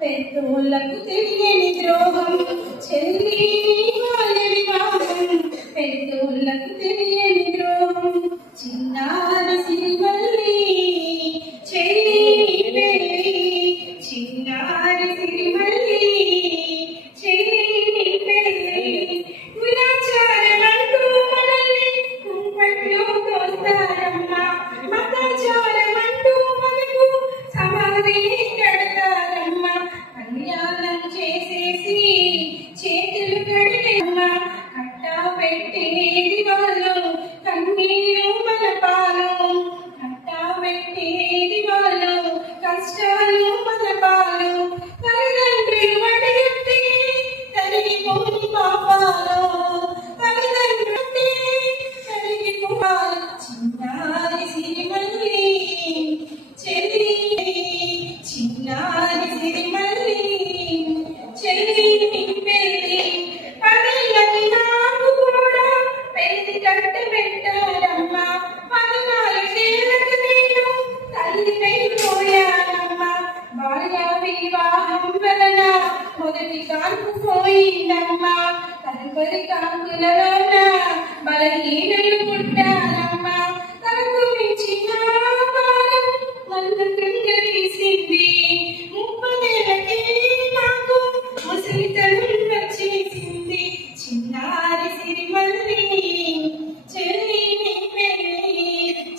పెద్దోళ్ళకు తెలియని ద్రోహం చెల్లి బాల్య వివాహం పెద్దోళ్ళకు తెలియని ద్రోహం చిన్నారి సిరిమల్లి చెల్లి పెళ్ళి చిన్నారి సిరిమల్లి చెల్లి పెళ్ళి గులాచారమంటూ మనల్ని కుంపట్లో తోస్తారమ్మా మతాచారమంటూ మనకు సమాధి కడతారమ్మా కళ్యాణం చేసేసి చేతులు కడిగేమ్మా కట్టా పెట్టేది వాళ్ళు కన్నీళ్ళు మన పాలు కట్టా పెట్టేది వాళ్ళు కష్టాలు మన పాలు తల్లిదండ్రులు అడిగితే తరిగిపోని పాపాలు తల్లిదండ్రులు తరిగిపోవాలి చిన్నారి సిరిమల్లి చెల్లి చిన్నారి సిరిమల్లి చెల్లి పెళ్ళి పదేళ్ళకి నాకు కూడా పెళ్లి కట్ట పెట్టారమ్మా 14 ఏళ్ళకి నేను తల్లినైపోయానమ్మా బాల్య వివాహం వలన మొదటి కాన్పు పోయిందమ్మా తదుపరి కాన్పులలోన బలహీనలు పుట్టారమ్మా తనకు మించిన భారం నన్ను కృంగరీసింది 30 ఏళ్ళకే నాకు ముసలితనం వచ్చేసింది చిన్నారి సిరిమల్లి చెల్లి పెళ్ళి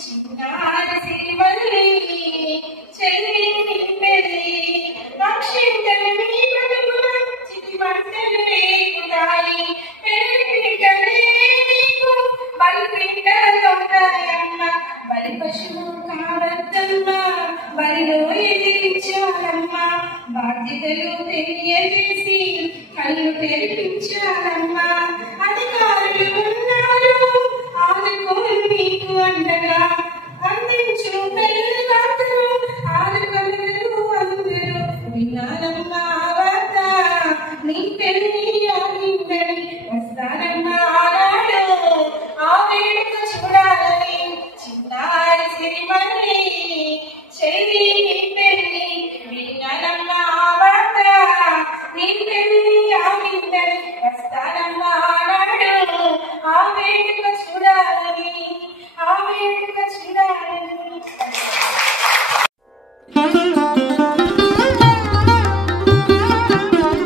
చిన్నారి సిరిమల్లి చెల్లి పెళ్ళి పక్షింతలని బ్రతుకున చితి మంటలు రేగుతాయి పెళ్ళిపిట్టలే నీకు బలిపింటలవుతాయమ్మా బలి పశువు కావద్దమ్మా బలిలో ఎదిరించాలమ్మా బాధ్యతలు తెలియజేసి కళ్ళు తెరిపించాలమ్మా అధికారులు ఉన్నారు ఆదుకోని నీకు అండగా అందించు పెళ్లి వార్తలు ఆదుకొనరు అందరూ వినాలమ్మా వార్త నీ పెళ్లి ఆగిందని వస్తానమ్మా ఆనాడు ఆ వేడుక చూడాలని చిన్నారి సిరిమల్లి చెల్లి పెళ్లి వినాలమ్మా వార్త నీ పెళ్లి ఆగిందని వస్తానమ్మా ఆనాడు ఆ వేడుక